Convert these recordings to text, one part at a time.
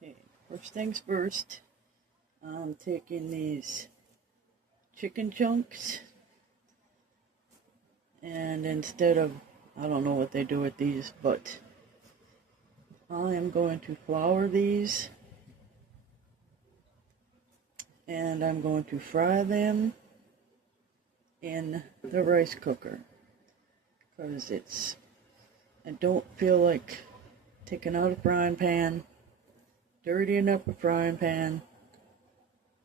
Okay, first things first, I'm taking these chicken chunks, and instead of, I don't know what they do with these, but I am going to flour these, and I'm going to fry them in the rice cooker, because I don't feel like taking out a frying pan, dirtying up a frying pan,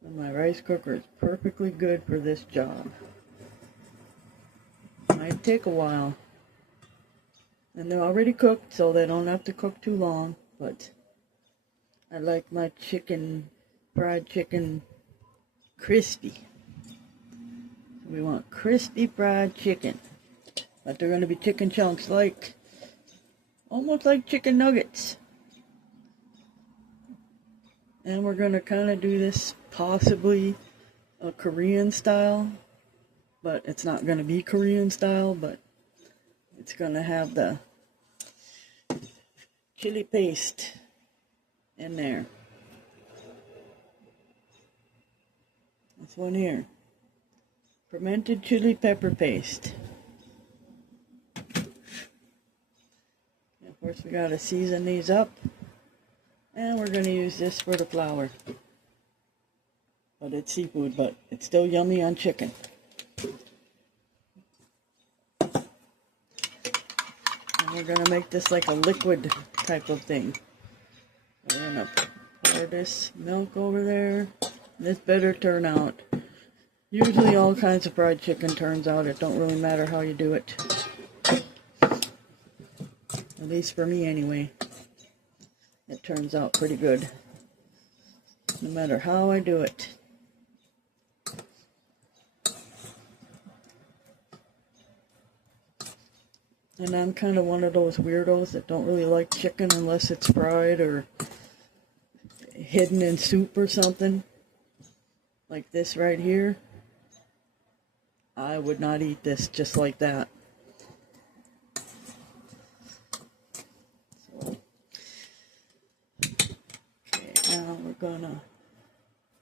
and my rice cooker is perfectly good for this job. Might take a while, and they're already cooked, so they don't have to cook too long, but I like my fried chicken, crispy. We want crispy fried chicken, but they're going to be chicken chunks, almost like chicken nuggets. And we're going to kind of do this possibly a Korean style, but it's not going to be Korean style, but it's going to have the chili paste in there. This one here, fermented chili pepper paste. And of course we got to season these up, and we're going to use this for the flour. But it's seafood, but it's still yummy on chicken. And we're going to make this like a liquid type of thing. We're going to pour this milk over there. This better turn out. Usually all kinds of fried chicken turns out. It don't really matter how you do it. At least for me anyway. It turns out pretty good. No matter how I do it. And I'm kind of one of those weirdos that don't really like chicken unless it's fried or hidden in soup or something. Like this right here. I would not eat this just like that. So, okay, now we're gonna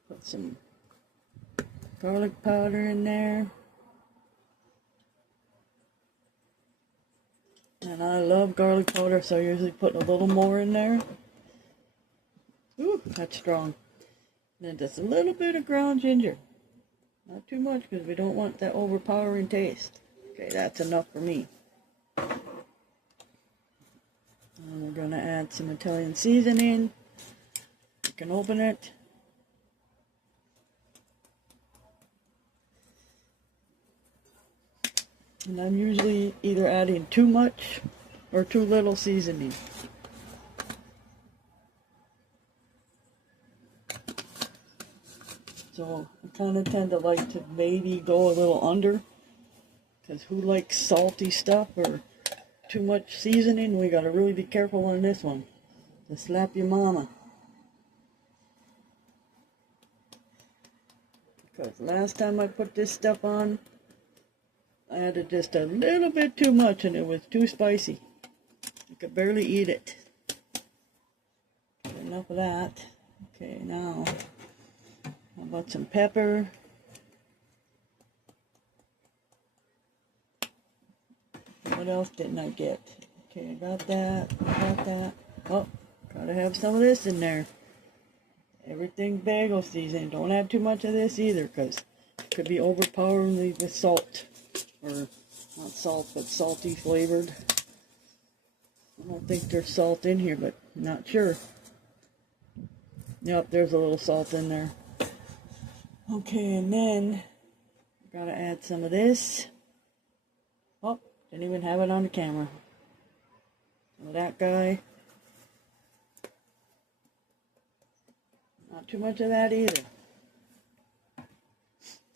put some garlic powder in there. And I love garlic powder, so I usually put a little more in there. Ooh, that's strong. And then just a little bit of ground ginger. Not too much, because we don't want that overpowering taste. Okay, that's enough for me. And we're going to add some Italian seasoning. You can open it. And I'm usually either adding too much or too little seasoning. So I kind of tend to like to maybe go a little under, because who likes salty stuff or too much seasoning? We got to really be careful on this one. To slap your mama. Because last time I put this stuff on, I added just a little bit too much and it was too spicy. I could barely eat it. Enough of that. Okay, now, how about some pepper? What else didn't I get? Okay, I got that. Oh, gotta have some of this in there. Everything bagel season. Don't add too much of this either, because it could be overpoweringly with salt. Or not salt, but salty flavored. I don't think there's salt in here, but I'm not sure. Yep, there's a little salt in there. Okay, and then gotta add some of this. Oh, didn't even have it on the camera. Some of that guy. Not too much of that either.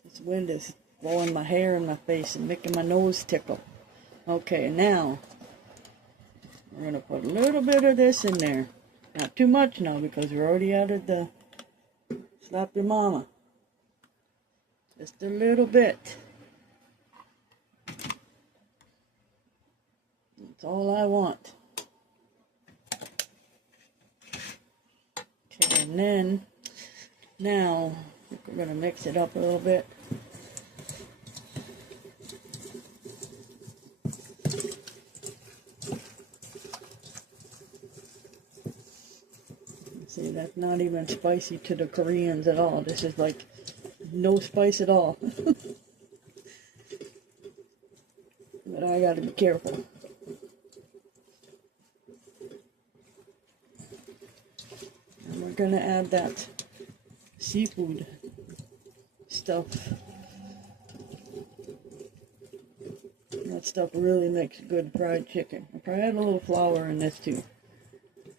This wind is blowing my hair in my face and making my nose tickle. Okay, now we're going to put a little bit of this in there. Not too much now, because we already added the slap your mama. Just a little bit. That's all I want. And then, now, we're going to mix it up a little bit. See, that's not even spicy to the Koreans at all. This is like no spice at all. But I gotta be careful. And we're gonna add that seafood stuff. That stuff really makes good fried chicken. I'll probably add a little flour in this too,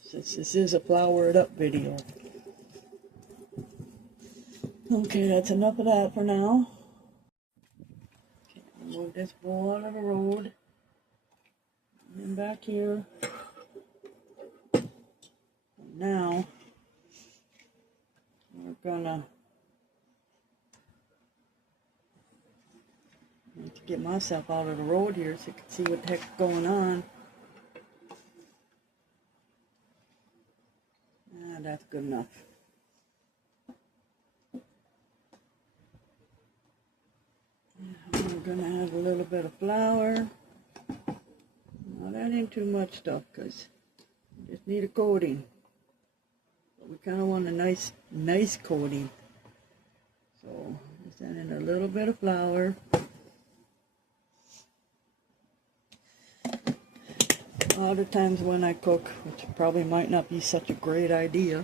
since this is a floured up video. Okay, that's enough of that for now. Okay, move this bowl out of the road. And then back here. And now, we're gonna get myself out of the road here so you can see what the heck's going on. Ah, that's good enough. We're gonna add a little bit of flour. Not adding too much stuff because we just need a coating. But we kind of want a nice coating. So just adding a little bit of flour. A lot of times when I cook, which probably might not be such a great idea,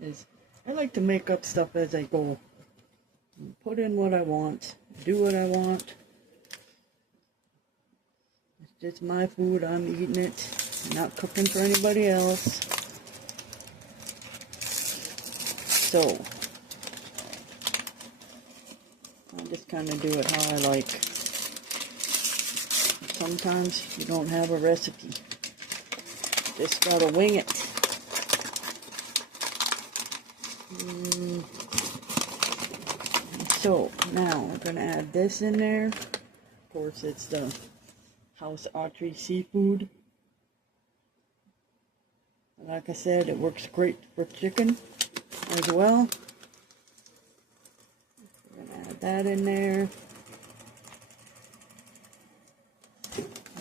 is I like to make up stuff as I go. Put in what I want, do what I want. It's just my food, I'm eating it. I'm not cooking for anybody else. So, I just kind of do it how I like. Sometimes you don't have a recipe. You just gotta wing it. So now we're gonna add this in there. Of course, it's the House Archery seafood. Like I said, it works great for chicken as well. We're gonna add that in there.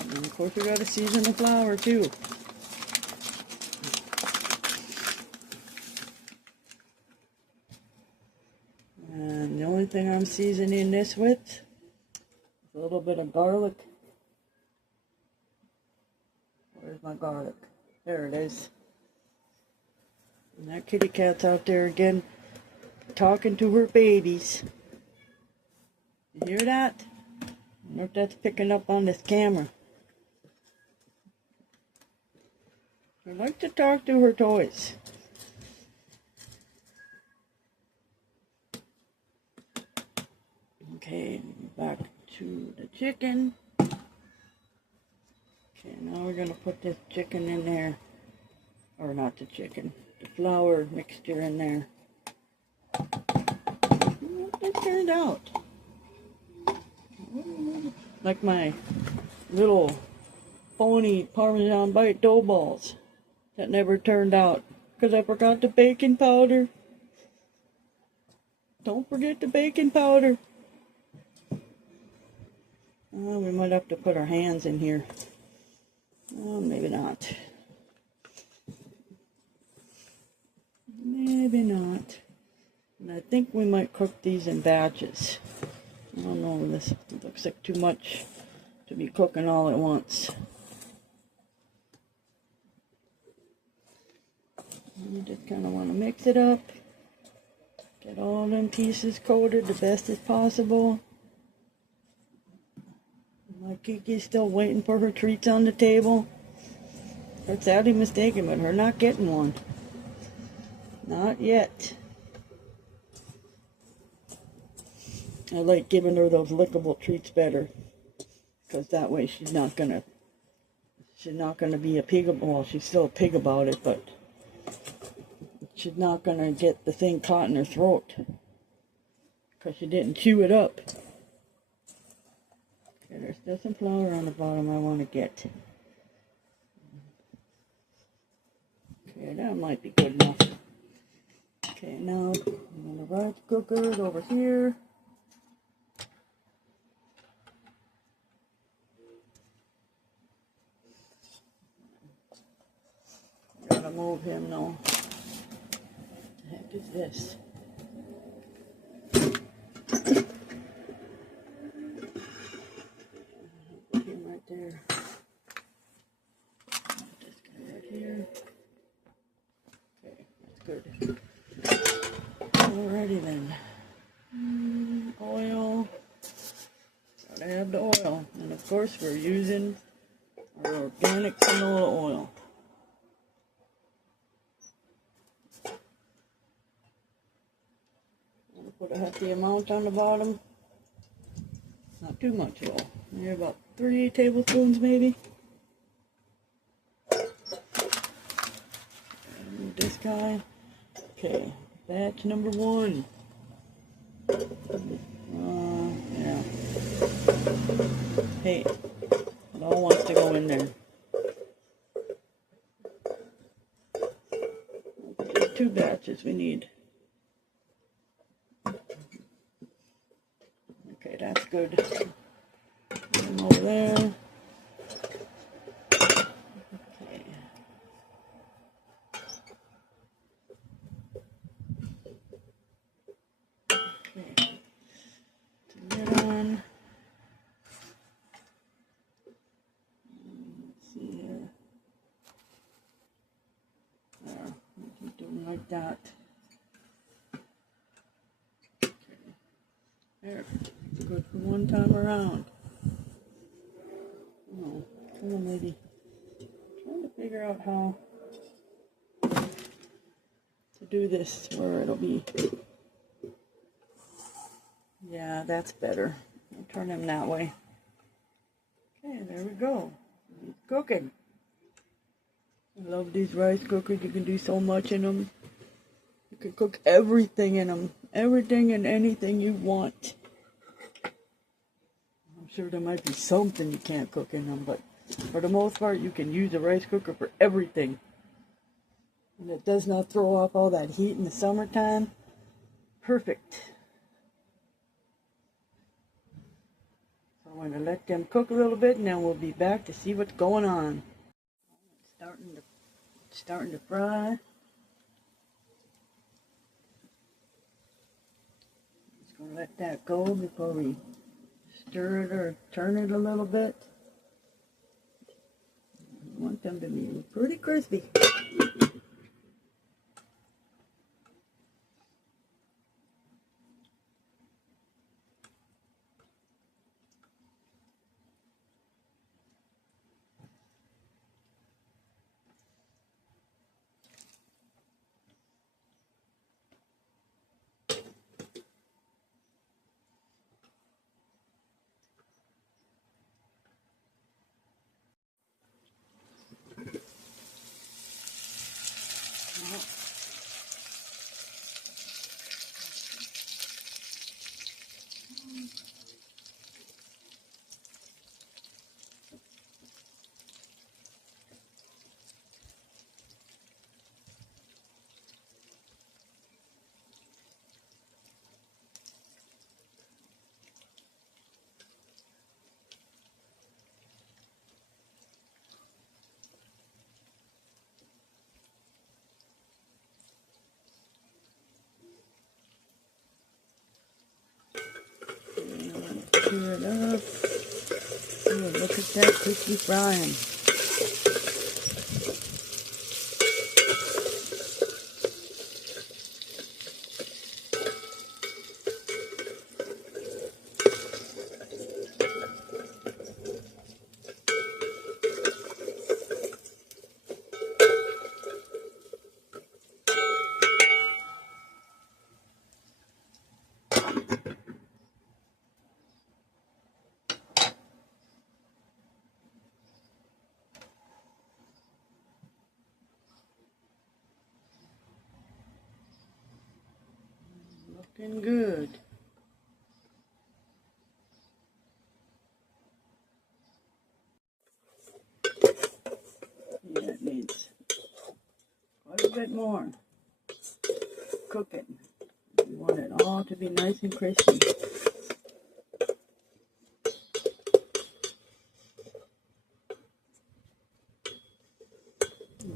And of course, we gotta season the flour too. And the only thing I'm seasoning this with is a little bit of garlic. Where's my garlic? There it is. And that kitty cat's out there again, talking to her babies. You hear that? I wonder if that's picking up on this camera. I like to talk to her toys. Okay, back to the chicken. Okay, now we're going to put this chicken in there. Or not the chicken, the flour mixture in there. It turned out like my little phony Parmesan bite dough balls that never turned out because I forgot the baking powder. Don't forget the baking powder. Oh, we might have to put our hands in here. Oh, maybe not. Maybe not. And I think we might cook these in batches. I don't know, this looks like too much to be cooking all at once. You just kind of want to mix it up. Get all them pieces coated the best as possible. My Kiki's still waiting for her treats on the table. Her sadly mistaken, but her not getting one. Not yet. I like giving her those lickable treats better, because that way she's not gonna be a pig. Well, she's still a pig about it, but she's not gonna get the thing caught in her throat because she didn't chew it up. Okay, there's still some flour on the bottom I want to get. Okay, that might be good enough. now I'm gonna rice cooker it over here. Gotta move him now. What the heck is this? Put him right there. Put this guy right here. Okay, that's good. Alrighty then. Oil. Gotta have the oil. And of course we're using our organic canola oil. Put a hefty amount on the bottom. Not too much though. Maybe about 3 tablespoons maybe. And this guy. Okay, batch number 1. Yeah. Hey, it all wants to go in there. Okay, 2 batches we need. Okay, that's good. Put them over there. Okay. Okay. Lid on. Let's see here. There. Keep doing like that. Okay. There. Good for one time around. Oh, come on, lady. Trying to figure out how to do this where it'll be. Yeah, that's better. I'll turn him that way. Okay, there we go. He's cooking. I love these rice cookers. You can do so much in them. You can cook everything in them. Everything and anything you want. I'm sure there might be something you can't cook in them, but for the most part, you can use a rice cooker for everything. And it does not throw off all that heat in the summertime. Perfect. So I'm going to let them cook a little bit, and then we'll be back to see what's going on. It's starting to fry. Just going to let that go before we stir it or turn it a little bit. I want them to be pretty crispy. Stir it up. Oh, look at that crispy frying. Looking good. Yeah, it needs quite a bit more. cooking. You want it all to be nice and crispy.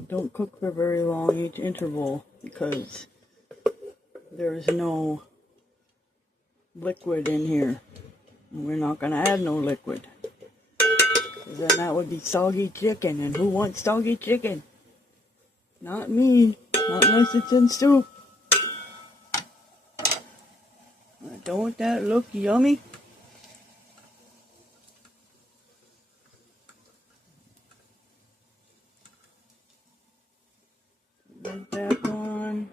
Don't cook for very long each interval because there's no liquid in here. And we're not going to add no liquid. Then that would be soggy chicken. And who wants soggy chicken? Not me. Not unless it's in soup. Don't that look yummy? Lid back on.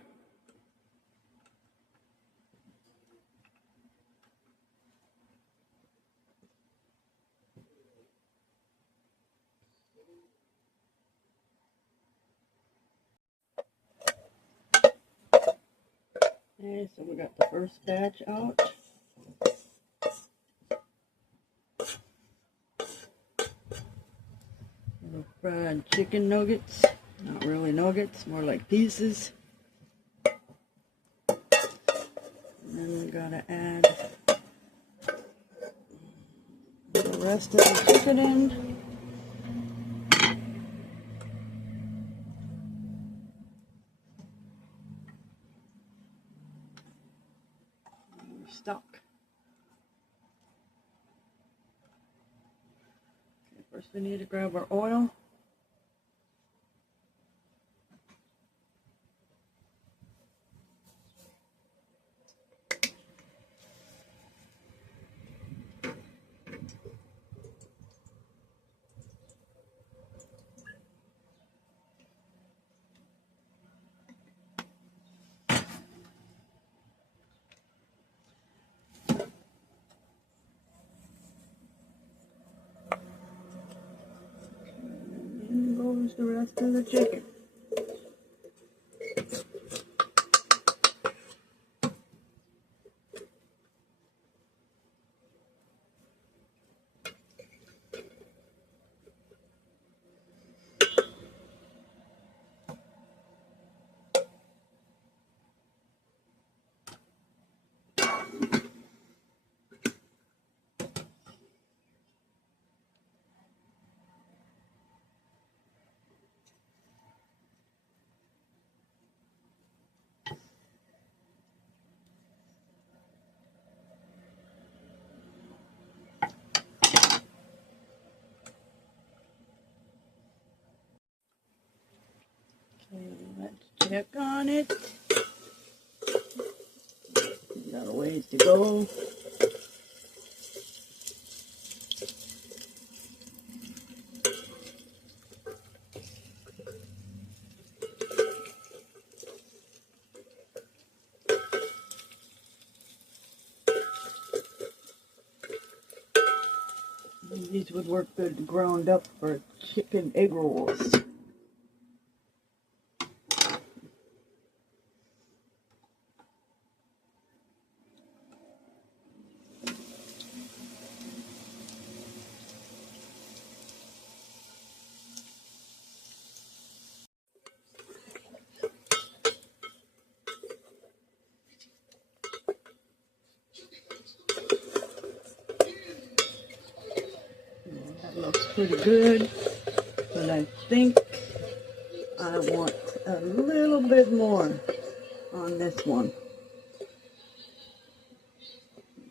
Okay, so we got the first batch out. Little fried chicken nuggets. Not really nuggets, more like pieces. And then we gotta add the rest of the chicken in. We're stuck. Okay, first we need to grab our oil. And goes the rest of the chicken. Okay, let's check on it. Got a ways to go. These would work good ground up for chicken egg rolls. That looks pretty good, but I think I want a little bit more on this one.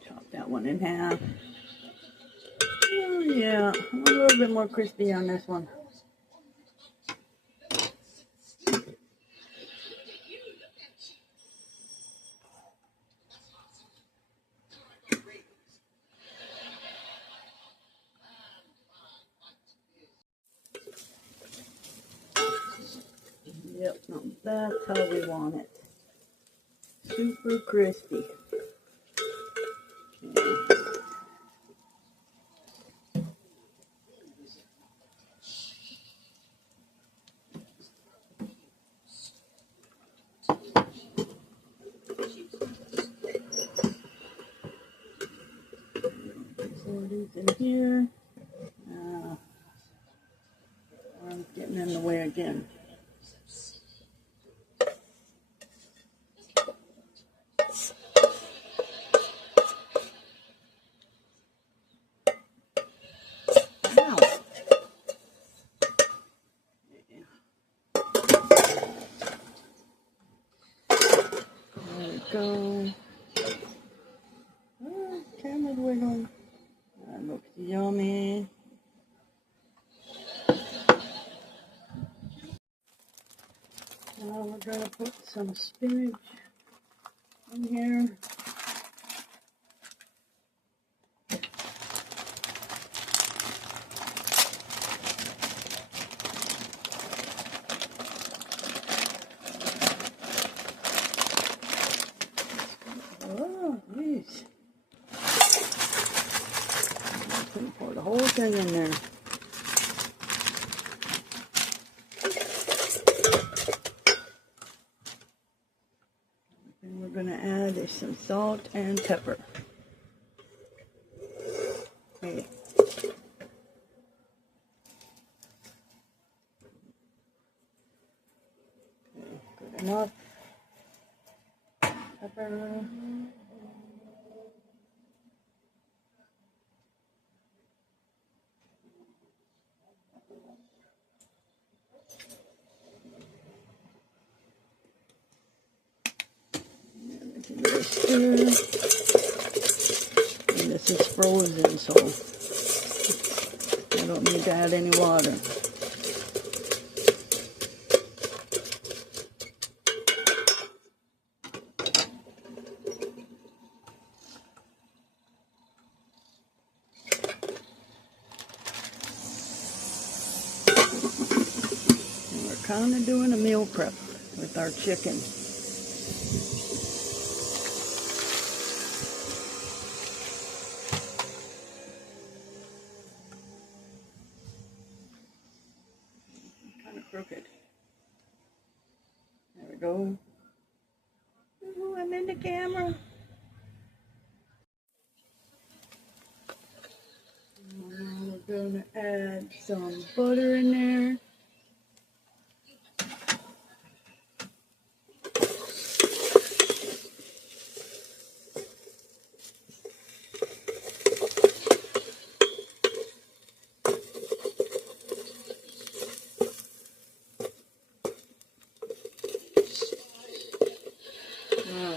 Chop that one in half. Oh, yeah, a little bit more crispy on this one. Yep, that's how we want it. Super crispy. Okay. So these in here. I'm getting in the way again. go. Camera's wiggling. That looks yummy. Now we're going to put some spinach in here. Oh, geez. Pour the whole thing in there. And we're going to add some salt and pepper. Okay. Good enough. Pepper. Stir. And this is frozen, so I don't need to add any water. And we're kind of doing a meal prep with our chicken. Crooked. There we go. Ooh, I'm in the camera. Now we're going to add some butter in there.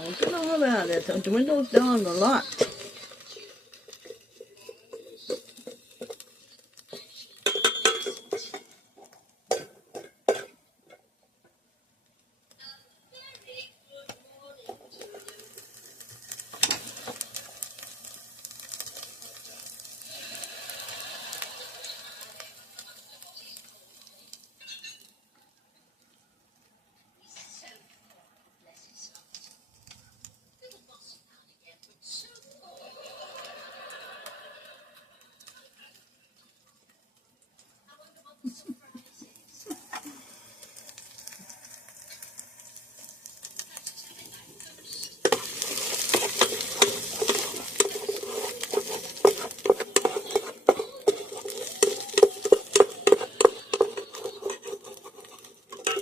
Look at all that. The window's down a lot.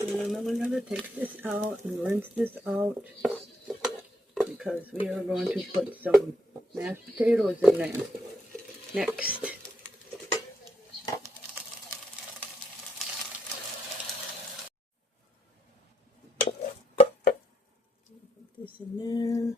And then we're going to take this out and rinse this out because we are going to put some mashed potatoes in there next. Put this in there.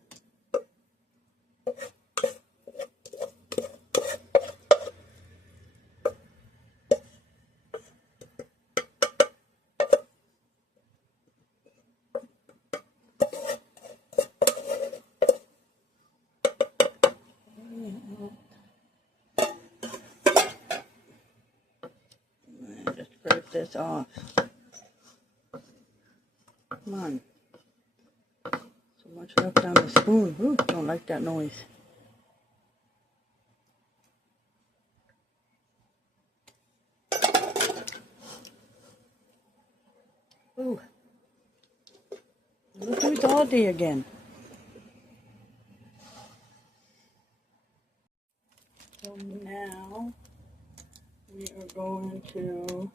Just scrape this off. Come on. So much left on the spoon. Ooh, don't like that noise. Ooh. Look who's all day again. So now we are going to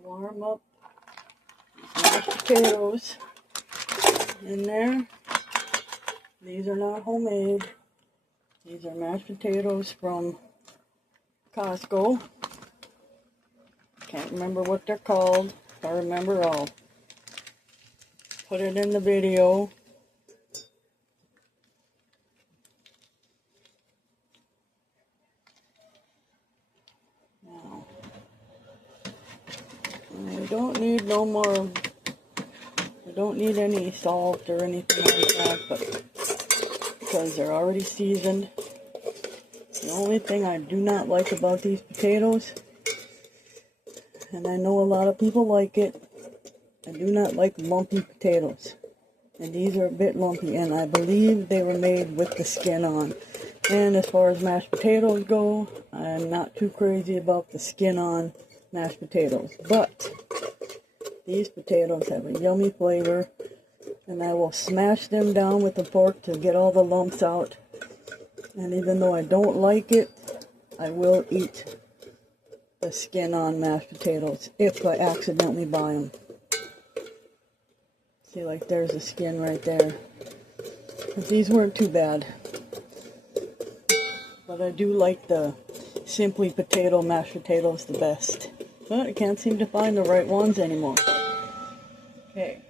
warm up mashed potatoes in there. These are not homemade. These are mashed potatoes from Costco. Can't remember what they're called. If I remember, I'll put it in the video. I don't need no more, I don't need any salt or anything like that, but because they're already seasoned. The only thing I do not like about these potatoes, and I know a lot of people like it, I do not like lumpy potatoes. And these are a bit lumpy, and I believe they were made with the skin on. And as far as mashed potatoes go, I'm not too crazy about the skin on mashed potatoes. But these potatoes have a yummy flavor, and I will smash them down with the fork to get all the lumps out. And even though I don't like it, I will eat the skin on mashed potatoes if I accidentally buy them. See, like there's a skin right there. But these weren't too bad. But I do like the simply potato mashed potatoes the best. But I can't seem to find the right ones anymore. Okay.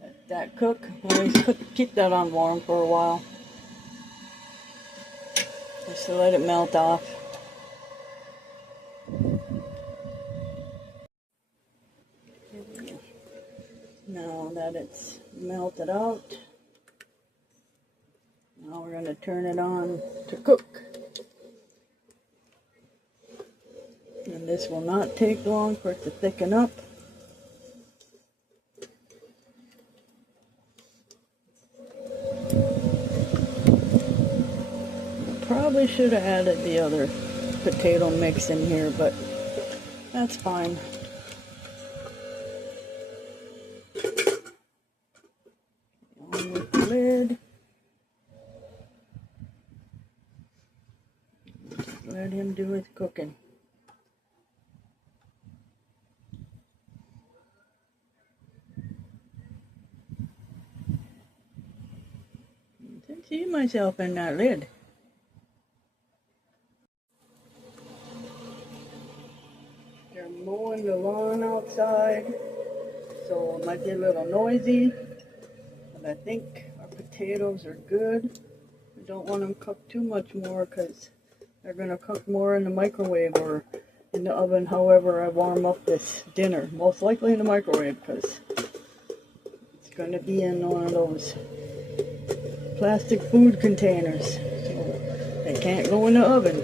Let that cook. Always keep that on warm for a while. Just to let it melt off. Now that it's melted out, now we're going to turn it on to cook. And this will not take long for it to thicken up. Probably should have added the other potato mix in here, but that's fine. On with the lid. Let him do his cooking. I can see myself in that lid. They're mowing the lawn outside, so it might be a little noisy, but I think our potatoes are good. We don't want them cooked too much more because they're going to cook more in the microwave or in the oven, however I warm up this dinner. Most likely in the microwave because it's going to be in one of those plastic food containers, so they can't go in the oven.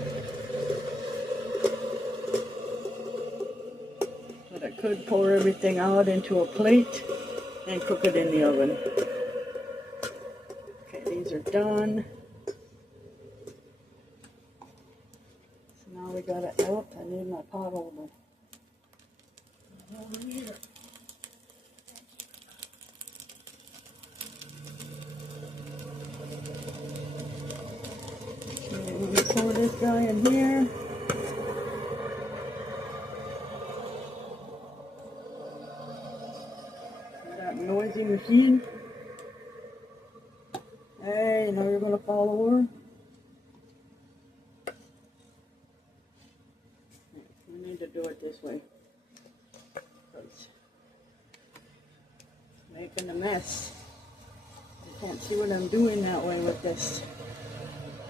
But I could pour everything out into a plate and cook it in the oven. Okay, these are done. So now we gotta, oh, I need my pot holder. Over here. Okay, let me pour this guy in here. That noisy machine. Hey, now you're gonna fall over. We need to do it this way. It's making a mess. I can't see what I'm doing that way with this.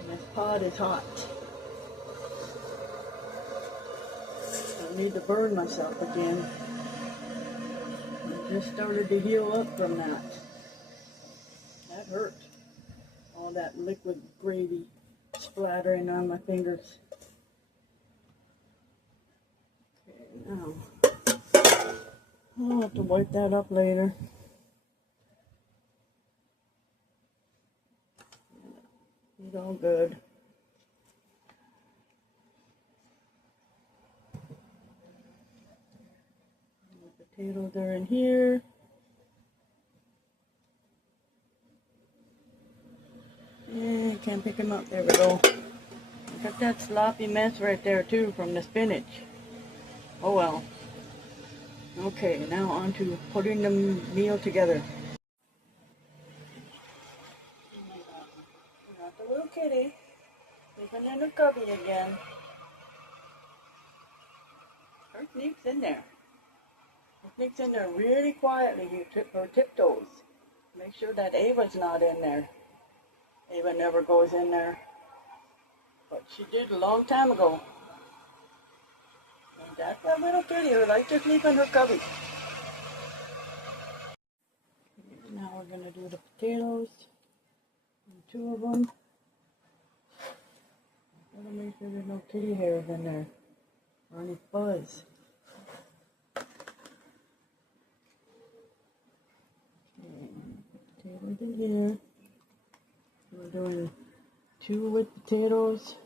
And this pot is hot. I need to burn myself again. I just started to heal up from that. That hurt. All that liquid gravy splattering on my fingers. Okay, now I'll have to wipe that up later. It's all good. The potatoes are in here. Yeah, can't pick them up. There we go. Got that sloppy mess right there too from the spinach. Oh well. Okay, now on to putting the meal together. Got the little kitty sleeping in her cubby again. Her sneaks in there. Her sneaks in there really quietly. You trip her tiptoes. Make sure that Ava's not in there. Ava never goes in there. But she did a long time ago. And That's that little kitty who likes to sleep in her cubby. Now we're going to do the potatoes. Two of them. Gotta make sure there's no kitty hairs in there or any fuzz. Okay, potatoes in here. We're doing 2 with potatoes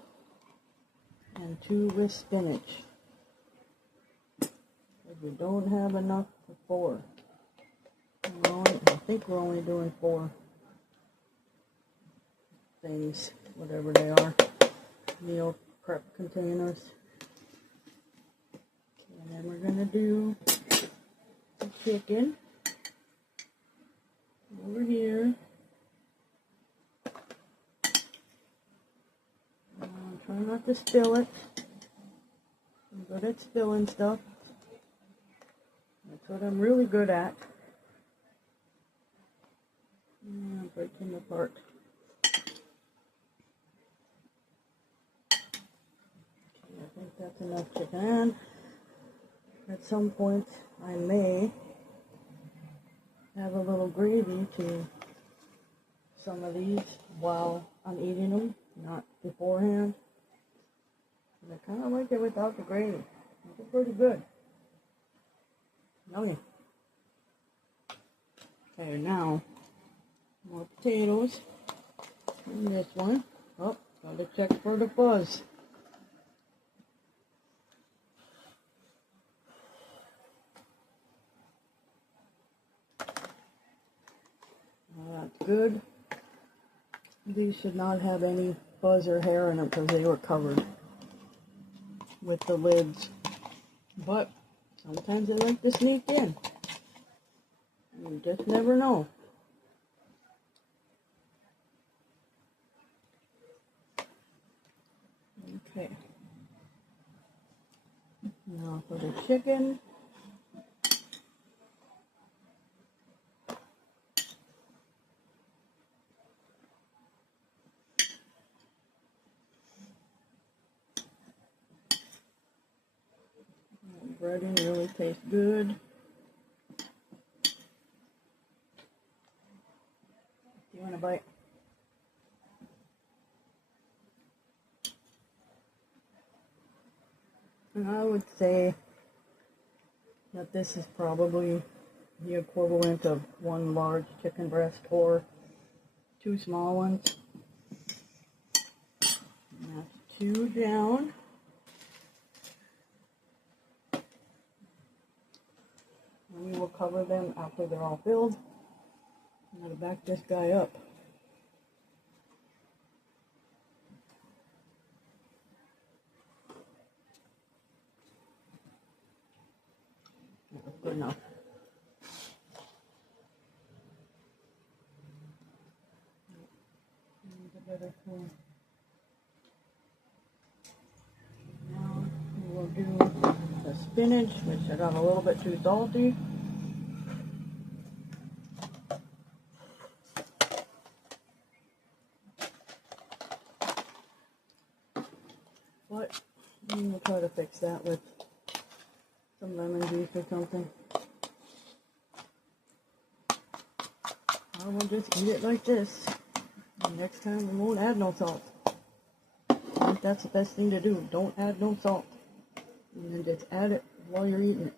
and 2 with spinach. Because we don't have enough for 4. I think we're only doing 4 things, whatever they are. Meal prep containers. Okay, and then we're going to do the chicken over here. Try not to spill it. I'm good at spilling stuff. That's what I'm really good at. Breaking them apart. I think that's enough chicken. At some point, I may have a little gravy to some of these while I'm eating them, not beforehand. And I kind of like it without the gravy. It's pretty good. Yummy. Okay, now more potatoes. And this one. Oh, gotta check for the fuzz. That's good. These should not have any fuzz or hair in them because they were covered with the lids. But sometimes they like to sneak in. You just never know. Okay. Now for the chicken. Breading really tastes good. Do you want a bite? And I would say that this is probably the equivalent of 1 large chicken breast or 2 small ones. And that's 2 down. And we will cover them after they're all filled. I'm going to back this guy up. That's good enough. Now we will do the spinach, which I got a little bit too salty. But we'll try to fix that with some lemon juice or something. Or we'll just eat it like this. And next time we won't add no salt. I think that's the best thing to do. Don't add no salt. And then just add it while you're eating it.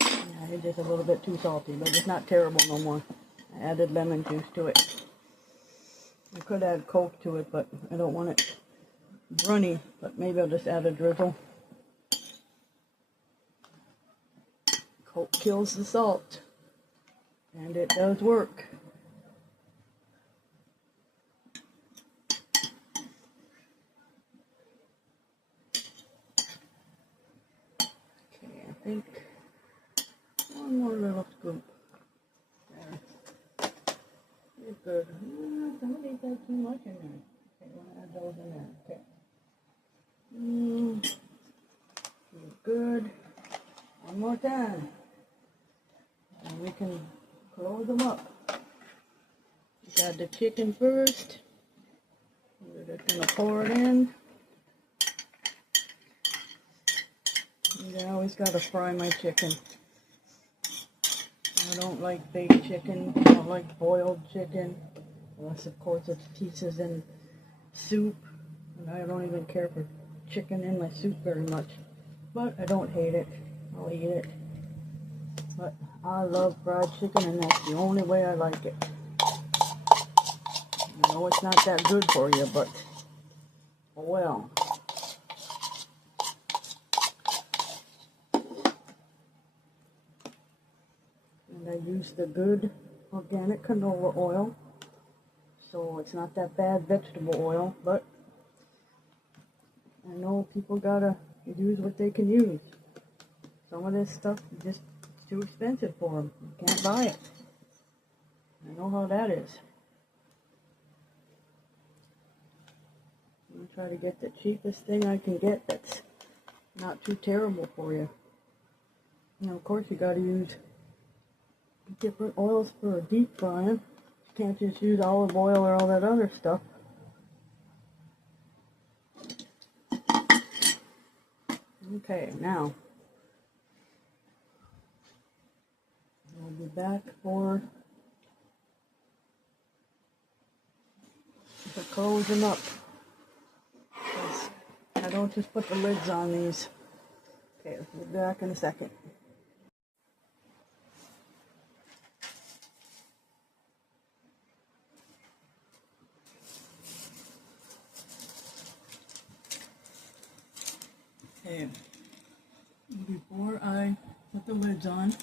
Yeah, it's just a little bit too salty, but it's not terrible no more. I added lemon juice to it. I could add Coke to it, but I don't want it runny. But maybe I'll just add a drizzle. Coke kills the salt. And it does work. Okay, I think 1 more little scoop. There. It's good. Somebody's got too much in there. Okay, I want to add those in there. Okay. Good. 1 more time. And we can close them up. Add the chicken first. Just gonna pour it in. And I always gotta fry my chicken. I don't like baked chicken. I don't like boiled chicken. Unless, of course, it's pieces in soup. And I don't even care for chicken in my soup very much. But I don't hate it. I'll eat it. But I love fried chicken, and that's the only way I like it. I know it's not that good for you, but oh well. And I use the good organic canola oil, so it's not that bad vegetable oil, but I know people gotta use what they can use. Some of this stuff is just too expensive for them. You can't buy it. I know how that is. I'm going to try to get the cheapest thing I can get that's not too terrible for you. Now, of course, you got to use different oils for deep frying. You can't just use olive oil or all that other stuff. Okay, now I'll be back for to close them up. I don't just put the lids on these. Okay, we'll be back in a second. Okay, before I put the lids on,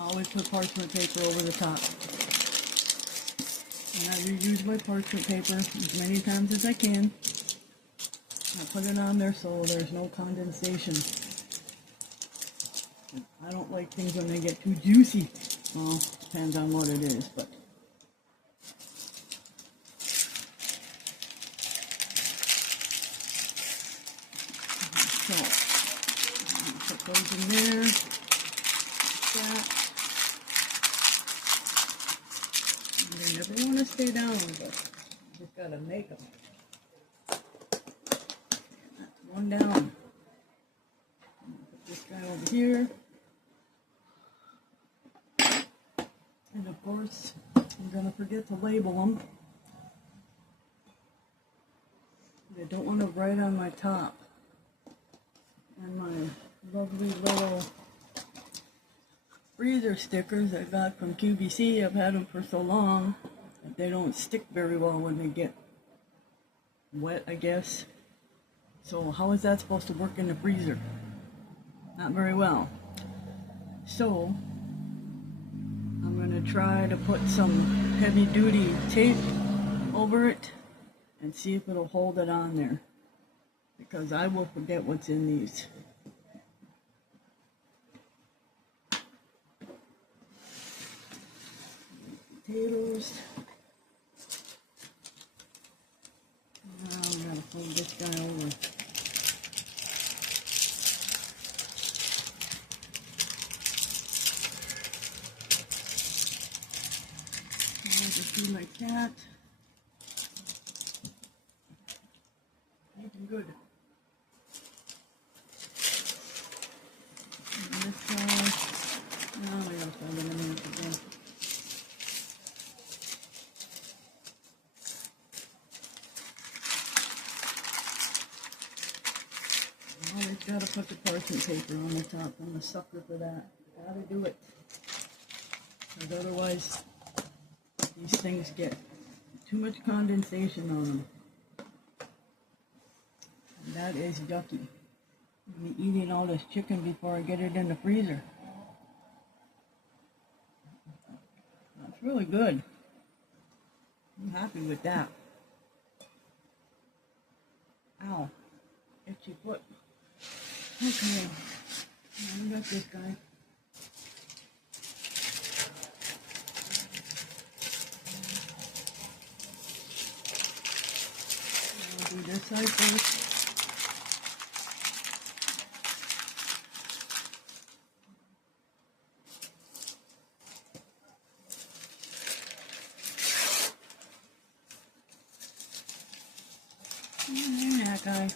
I always put parchment paper over the top. And I reuse my parchment paper as many times as I can. I put it on there so there's no condensation. I don't like things when they get too juicy. Well, depends on what it is, but so put those in there. Like that. And they never want to stay down, but you just gotta make them. One down. Put this guy over here. And of course, I'm going to forget to label them. I don't want to write on my top. And my lovely little freezer stickers I got from QVC. I've had them for so long that they don't stick very well when they get wet, I guess. So how is that supposed to work in the freezer? Not very well. So I'm going to try to put some heavy duty tape over it and see if it'll hold it on there, because I will forget what's in these. Potatoes. Now I'm going to fold this guy over. Just do like that. Looking good. And this guy. Now I gotta fold it in there again. Always gotta put the parchment paper on the top. I'm a sucker for that. Gotta do it. Because otherwise, these things get too much condensation on them. And that is yucky. I'm eating all this chicken before I get it in the freezer. That's really good. I'm happy with that. Ow. Itchy foot. Okay. Now we got this guy. Do this side first. And that guy.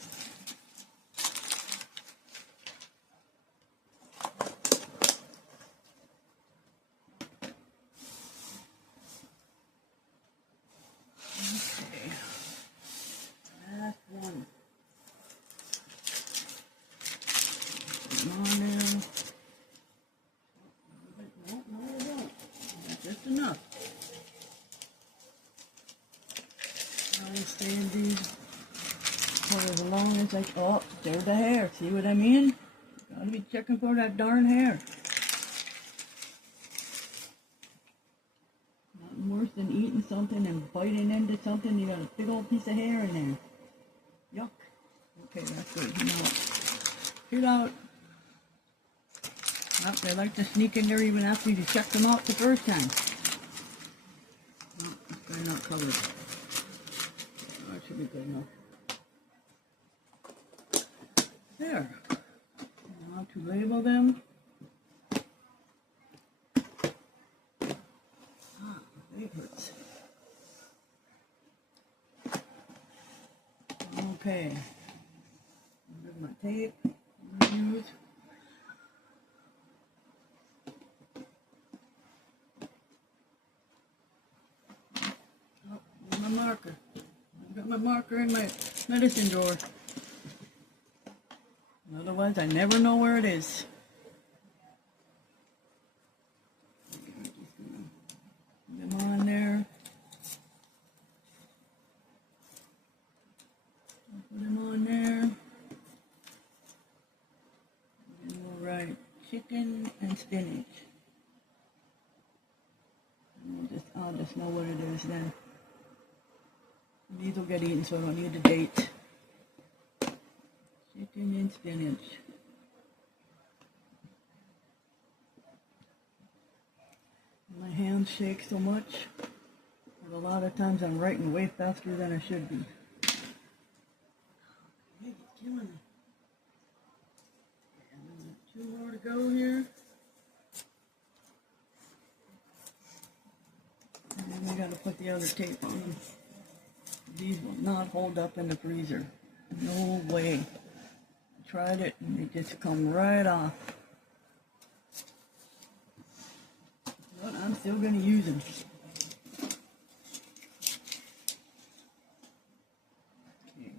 Okay. Last one. Come on now. No, I don't. That's just enough. I'll stand these for as long as oh, there's the hair. See what I mean? Gotta be checking for that darn hair. Nothing worse than eating something and biting into something. You got a big old piece of hair in there. Yuck. Okay, that's good. Now, get out. Well, they like to sneak in there even after you check them out the first time. No, they're not covered. Oh, that should be good enough. There. Now to label them. Favorites. Okay. There's my tape. Use. My marker. I've got my marker in my medicine drawer. Otherwise, I never know where it is. Put them on there. Put them on there. And we'll write chicken and spinach. And I'll just know what it is then. These will get eaten, so I don't need the date. Chicken and spinach. My hands shake so much, but a lot of times I'm writing way faster than I should be. Hey, it's killing me. And 2 more to go here. And then we gotta put the other tape on them. These will not hold up in the freezer. No way. I tried it and they just come right off. But I'm still going to use them. Okay.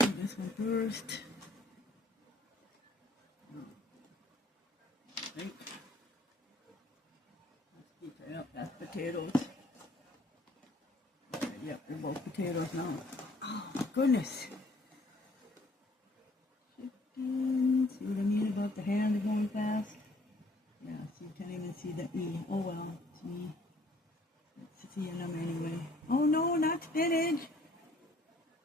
Do this one first. Right. Let's keep that up. That's potatoes. Yep, they're both potatoes now. Oh, my goodness. Chicken. See what I mean about the hand going fast? Yeah, so you can't even see the E. Oh, well, it's me. It's seeing them anyway. Oh, no, not spinach.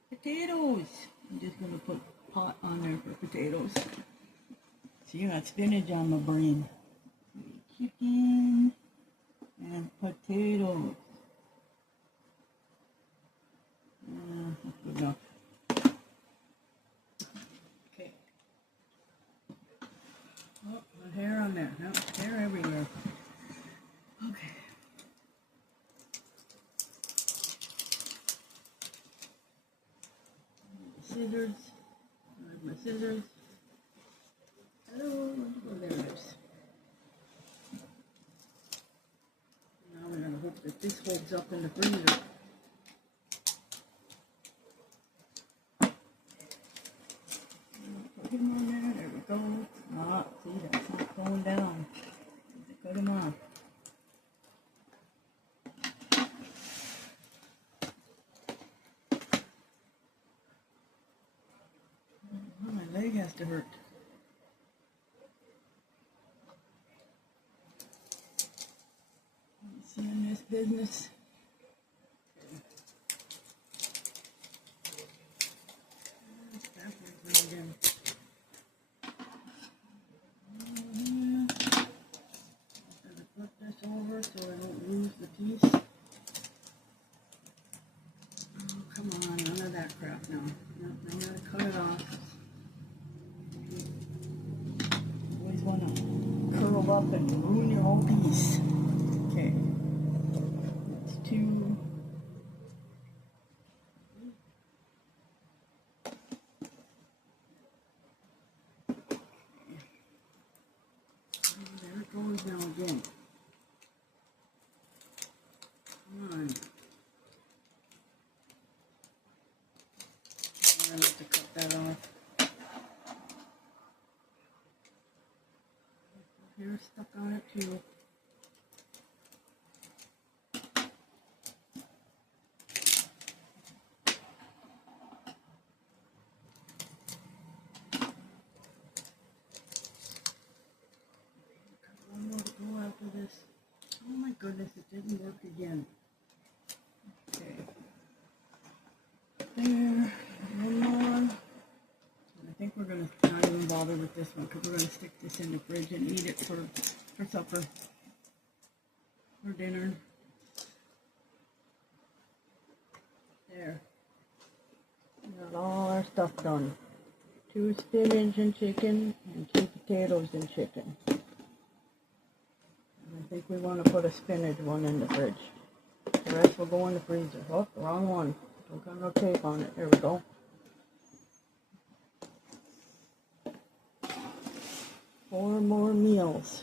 Potatoes. I'm just going to put pot on there for potatoes. See, I got spinach on my brain. Chicken and potatoes. That's good enough. Okay. Oh, my hair on there. No, hair everywhere. Okay. Scissors. Where's my scissors? Oh, there it is. Now we're going to hope that this holds up in the freezer. Put him on there. There we go. Ah, see, that's not going down. Cut him off. Oh, my leg has to hurt. Seeing this business. Again. Flip this over so I don't lose the piece. Oh, come on, none of that crap now. Nope, I'm going to cut it off. Always want to curl up and ruin your whole piece. Okay. That's 2. I need to cut that off. Hair stuck on it too. One more to go after this. Oh my goodness, it didn't work again. Okay. There. One more. And I think we're going to not even bother with this one because we're going to stick this in the fridge and eat it for supper. For dinner. There. We got all our stuff done. 2 spinach and chicken and 2 potatoes and chicken. And I think we want to put a spinach one in the fridge. The rest will go in the freezer. Oh, wrong one. Don't got no tape on it. There we go. 4 more meals.